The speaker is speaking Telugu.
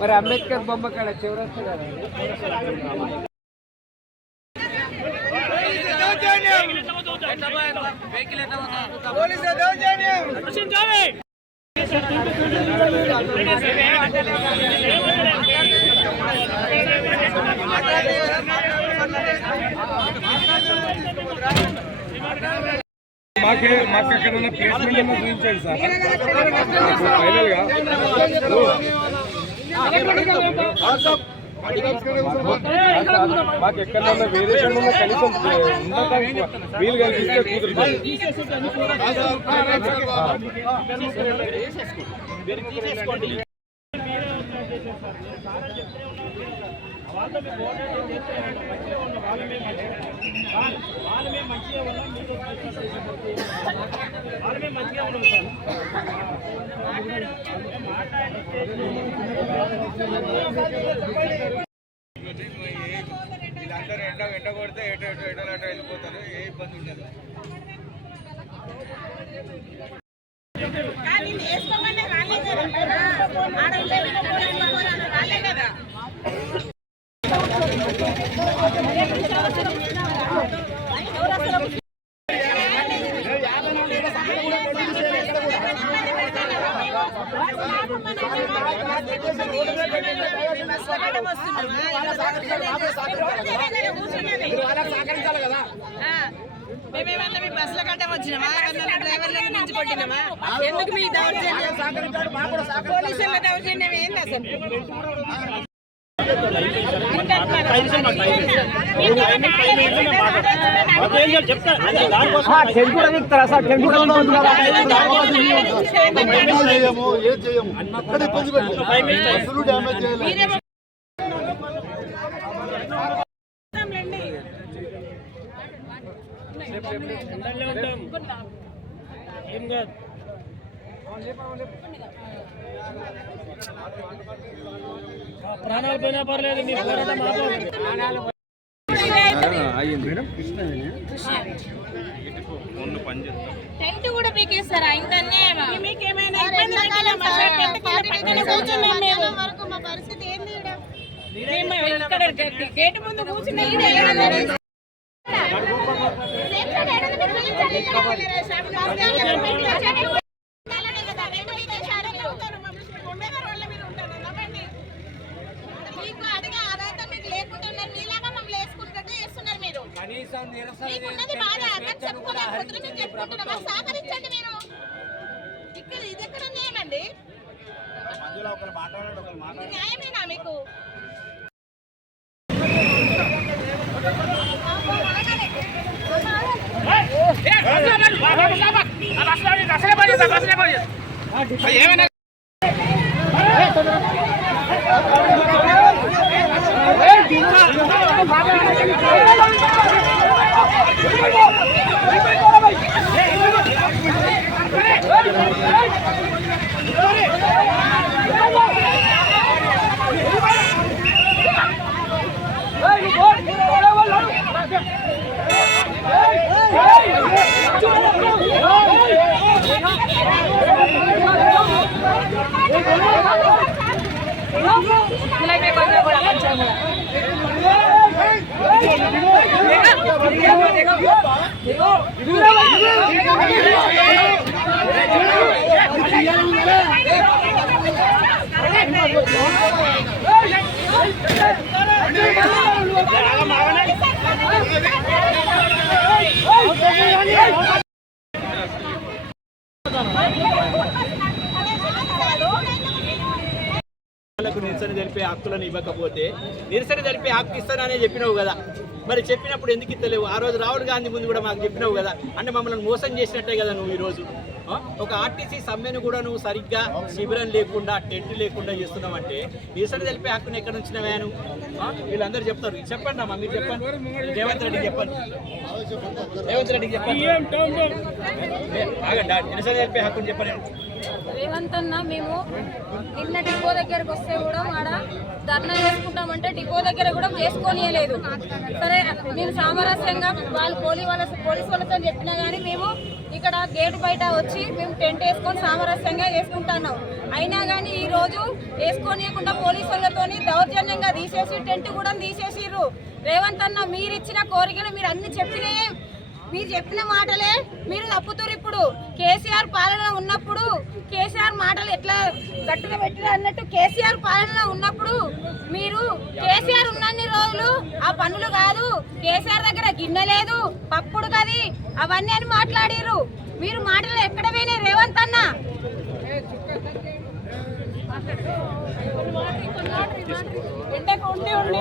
మరి అంబేద్కర్ బొమ్మ కాడ చివరొచ్చు కదా. మాకు ఎక్కడన్నా ప్లేస్మెంట్ చూపించండి సార్. ఫైనల్గా మాకు ఎక్కడన్నా వేరియేషన్ ఉన్న కనీసం వీలు కల్పిస్తే కుదురుతుంది. వీళ్ళందరూ ఎండ కొడితే ఎటు వెళ్ళిపోతారు, ఏ ఇబ్బంది ఉండదు. మేమేమన్నా మీ బస్సుల కట్ట వచ్చినామా, డ్రైవర్లను మించి కొట్టినామా? ఎందుకు మీ దౌర్జన్యం? పోలీసుల దౌర్జన్యం ఏంది అసలు? ఏం కాదు, ప్రాణాలు పోయినా పర్లేదు, మీ పోరాటం టెంట్ కూడా పీకేస్తారా? ఇంతనే మీకేమైనా పరిస్థితి ఏంది? ఇక్కడ గేట్ ముందు కూర్చుని సహకరించండి మీరు. ఇక్కడ ఇది ఎక్కడ న్యాయమండి? న్యాయమేనా మీకు? నిరసన తెలిపే హక్కులను ఇవ్వకపోతే నిరసన తెలిపే హక్కు ఇస్తాననే చెప్పినావు కదా, మరి చెప్పినప్పుడు ఎందుకు ఇస్తలేవు? ఆ రోజు రాహుల్ గాంధీ ముందు కూడా మాకు చెప్పినావు కదా, అంటే మమ్మల్ని మోసం చేసినట్టే కదా నువ్వు ఈరోజు. ఒక ఆర్టీసీ సమ్మెను కూడా నువ్వు సరిగ్గా శిబిరం లేకుండా టెంట్ లేకుండా చేస్తున్నావంటే నిరసన తెలిపే హక్కును ఎక్కడ ఉంచినవా నువ్వు? వీళ్ళందరూ చెప్తారు. చెప్పండి అమ్మా, మీరు చెప్పండి. రేవంత్ రెడ్డికి చెప్పండి, రేవంత్ రెడ్డికి చెప్పండి. ఆగండి, నిరసన తెలిపే హక్కుని చెప్పండి. రేవంత్ అన్న మేము నిన్న డిపో దగ్గరకు వస్తే కూడా ఆడ ధర్నా చేసుకుంటామంటే డిపో దగ్గర కూడా చేసుకోనియలేదు. సరే నేను సామరస్యంగా వాళ్ళు పోలీసు వాళ్ళతో చెప్పినా కానీ మేము ఇక్కడ గేటు బయట వచ్చి మేము టెంట్ వేసుకొని సామరస్యంగా వేసుకుంటున్నాం. అయినా కానీ ఈ రోజు వేసుకోనియకుండా పోలీసు వాళ్ళతో దౌర్జన్యంగా తీసేసి టెంట్ కూడా తీసేసిర్రు. రేవంత్ అన్న మీరు ఇచ్చిన కోరికలు మీరు అన్ని చెప్పినాయే, మీరు చెప్పిన మాటలే మీరు తప్పుతురు. ఇప్పుడు కేసీఆర్ పాలన ఉన్నప్పుడు కేసీఆర్ మాటలు ఎట్లా గట్టున పెట్టిన అన్నట్టు కేసీఆర్ పాలన ఉన్నప్పుడు మీరు కేసీఆర్ ఉన్నన్ని రోజులు ఆ పనులు కాదు, కేసీఆర్ దగ్గర గిన్నె లేదు, పప్పుడు కది అవన్నీ అని మాట్లాడిరు. మీరు మాటలు ఎక్కడ పోయినాయి రేవంత్ అన్న? ఎండకు ఉండి ఉండి